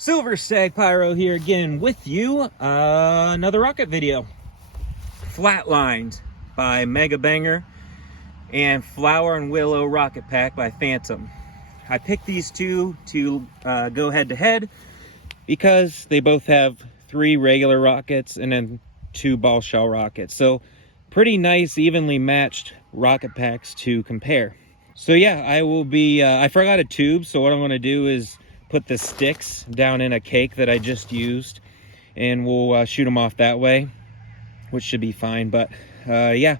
Silver Stag Pyro here again with you. Another rocket video. Flatlined by Mega Banger and Flower and Willow Rocket Pack by Phantom. I picked these two to go head to head because they both have 3 regular rockets and then 2 ball shell rockets. So pretty nice, evenly matched rocket packs to compare. So yeah, I forgot a tube, so what I'm going to do is put the sticks down in a cake that I just used, and we'll shoot them off that way, which should be fine. But yeah,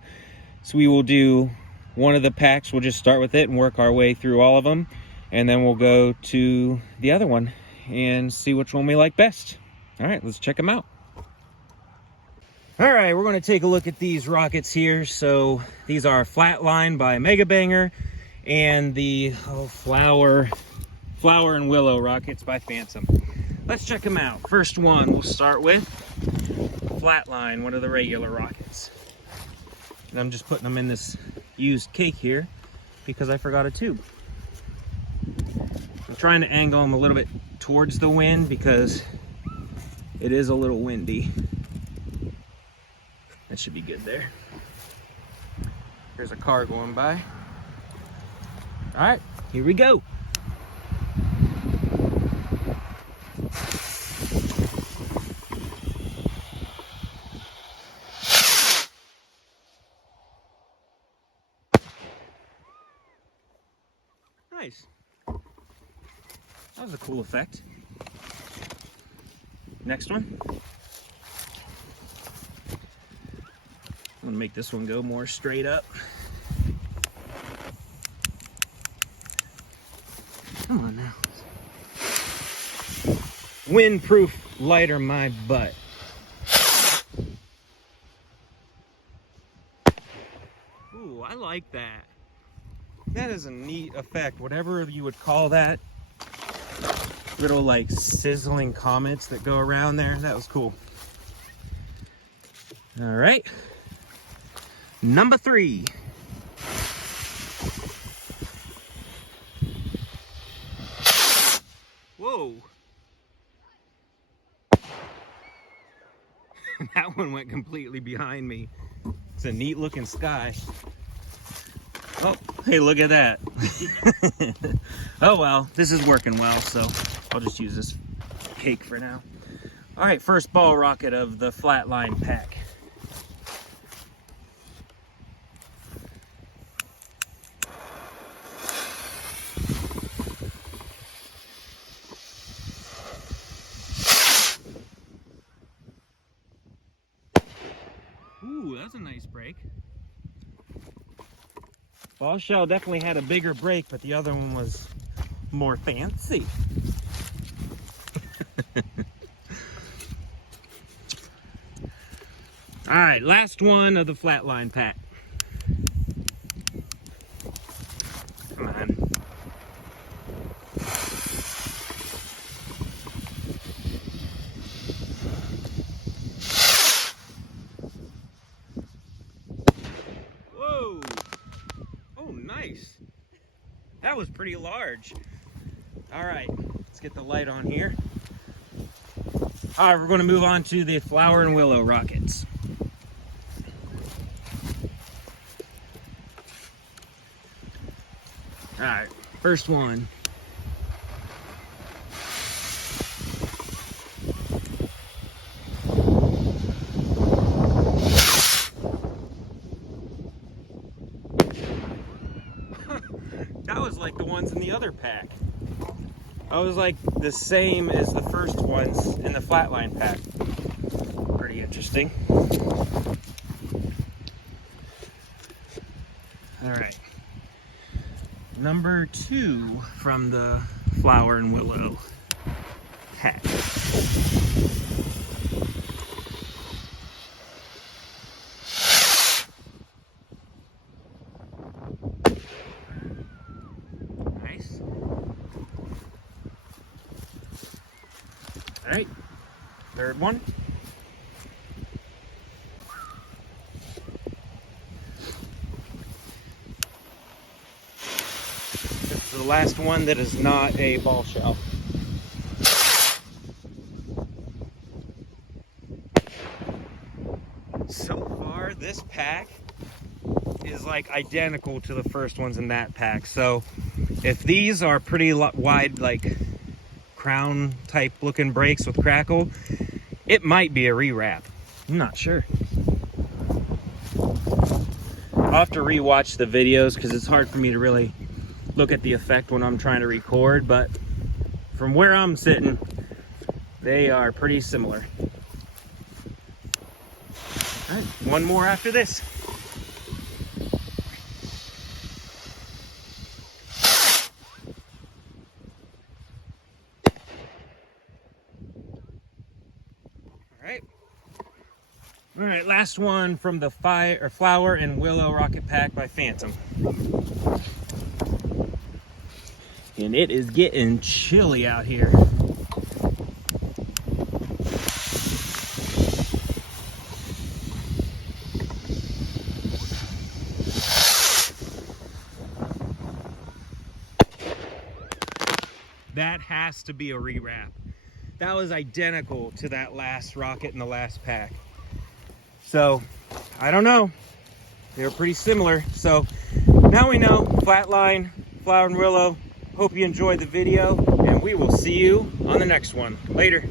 so we will do one of the packs. We'll just start with it and work our way through all of them, and then we'll go to the other one and see which one we like best. All right, let's check them out. All right, we're going to take a look at these rockets here. So these are Flatline by Mega Banger and the Flower and Willow rockets by Phantom. Let's check them out. First one, we'll start with Flatline, one of the regular rockets. And I'm just putting them in this used cake here because I forgot a tube. I'm trying to angle them a little bit towards the wind because it is a little windy. That should be good there. There's a car going by. All right, here we go. Nice. That was a cool effect. Next one. I'm gonna make this one go more straight up. Come on now. Windproof lighter my butt. Ooh, I like that. That is a neat effect, whatever you would call that. Little like sizzling comets that go around there. That was cool. All right. Number 3. Whoa. That one went completely behind me. It's a neat looking sky. Oh, hey, look at that. Oh well, this is working well, so I'll just use this cake for now. All right, first ball rocket of the Flatline pack. Ooh, that's a nice break. Ball shell definitely had a bigger break, but the other one was more fancy. All right, last one of the Flatline pack. Come on. Whoa. Oh, nice. That was pretty large. All right, let's get the light on here. All right, we're going to move on to the Flower and Willow rockets. All right, first one. That was like the ones in the other pack. I was like the same as the first ones in the Flatline pack. Pretty interesting. All right. Number 2 from the Flower and Willow pack. Nice. All right, third one. This is the last one that is not a ball shell. this pack is like identical to the first ones in that pack. So if these are pretty wide, like crown type looking brakes with crackle, it might be a rewrap. I'm not sure. I'll have to rewatch the videos because it's hard for me to really look at the effect when I'm trying to record, but from where I'm sitting, they are pretty similar. All right, one more after this. All right, last one from the Flower and Willow Rocket Pack by Phantom. And it is getting chilly out here. That has to be a rewrap. That was identical to that last rocket in the last pack. So, I don't know. They were pretty similar. So, now we know. Flatline, Flower and Willow. Hope you enjoyed the video, and we will see you on the next one. Later.